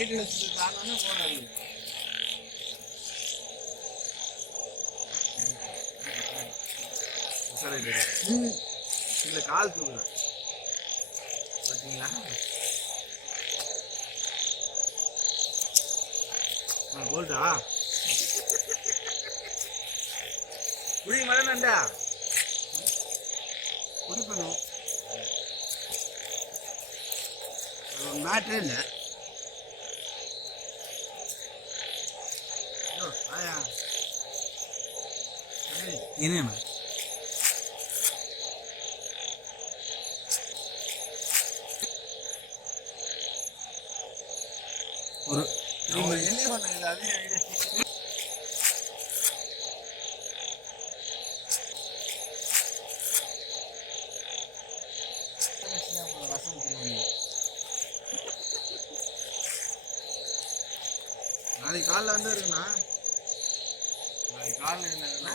Light வச்சுட்டு காணாம போறாரு. இல்ல கால் தூக்குறேன் பார்த்தீங்களா? கோல்டா குடி மழை நண்டா குடிப்பணும். மேட்டே இல்லை. ஆயா என்னண்ணா ஒரு என்ன பண்ண அது நாளைக்கு காலைல வந்து இருக்குண்ணா. நாளைக்கு காலைல என்னன்னா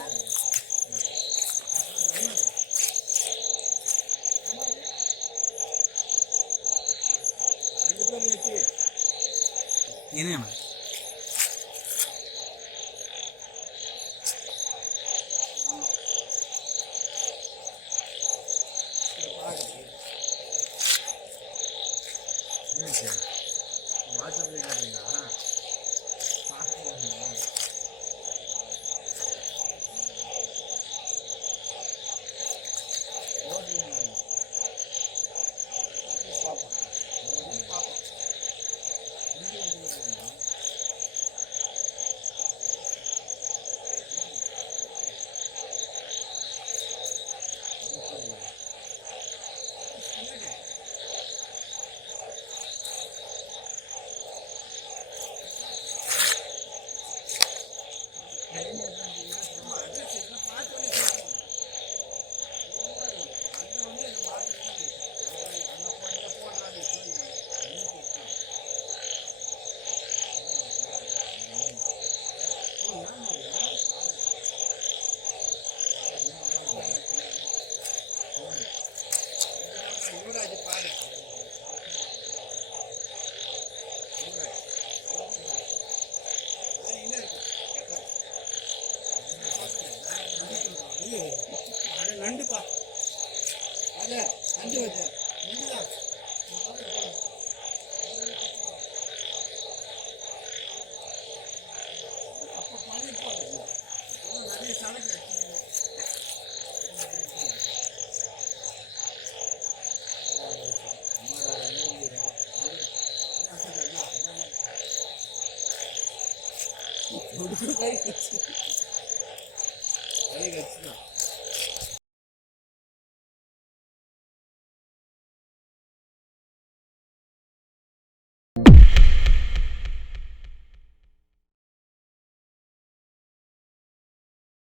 என்னண்ணா வாட்ஸ்அப்ல காட்டுறீங்களா? நண்டுப்பா அத நண்டு வச்ச நண்டுதான். அப்ப பழைய போடுது நிறைய சடங்கு கை கட்சி